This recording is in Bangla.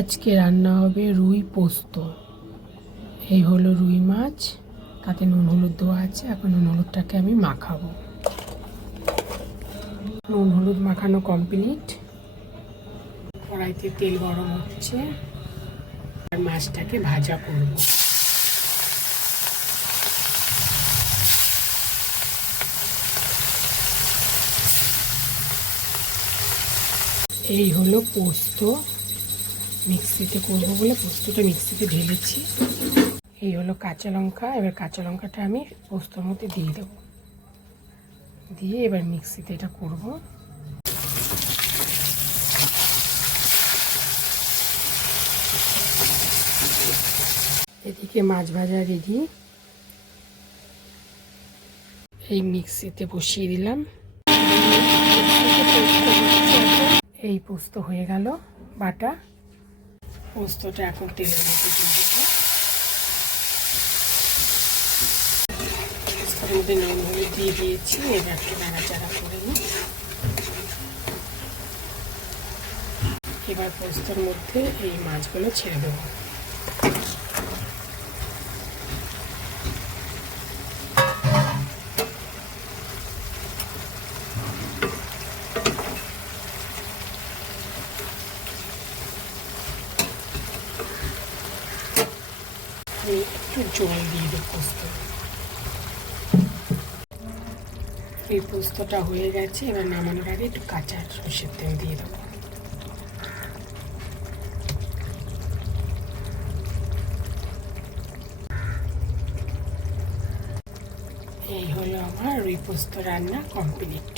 আজকে রান্না হবে রুই পোস্ত। এই হলো রুই মাছ, তাতে নুন হলুদ দেওয়া আছে। এখন নুন হলুদটাকে আমি মাখাবো। নুন হলুদ মাখানো কমপ্লিট। কড়াইতে তেল গরম হচ্ছে, আর মাছটাকে ভাজা করব। এই হলো পোস্ত, মিক্সিতে করব বলে পোস্তটা মিক্সিতে ঢেলেছি। এই হলো কাঁচা লঙ্কা, এবার কাঁচা লঙ্কাটা আমি পোস্তর মধ্যে দিয়ে দেবো, দিয়ে এবার মিক্সিতে এটা করব। এদিকে মাছ ভাজা রেডি, এই মিক্সিতে বসিয়ে দিলাম। এই পোস্ত হয়ে গেল বাটা। পোস্তটা এখন তেলের মধ্যে দিয়ে দেবো। পোস্তর মধ্যে নুন হলুদ দিয়ে দিয়েছি, এবার একটু নাড়াচাড়া করে নিই। এবার পোস্তর মধ্যে এই মাছগুলো ছেড়ে দেবো। আমি একটু জল দিয়ে দেবো পোস্ত। এই পোস্তটা হয়ে গেছে, এবার নামানোর আগে একটু কাঁচা সরষের তেল দিয়ে দেবো। এই হলো আমার রুই পোস্ত রান্না কমপ্লিট।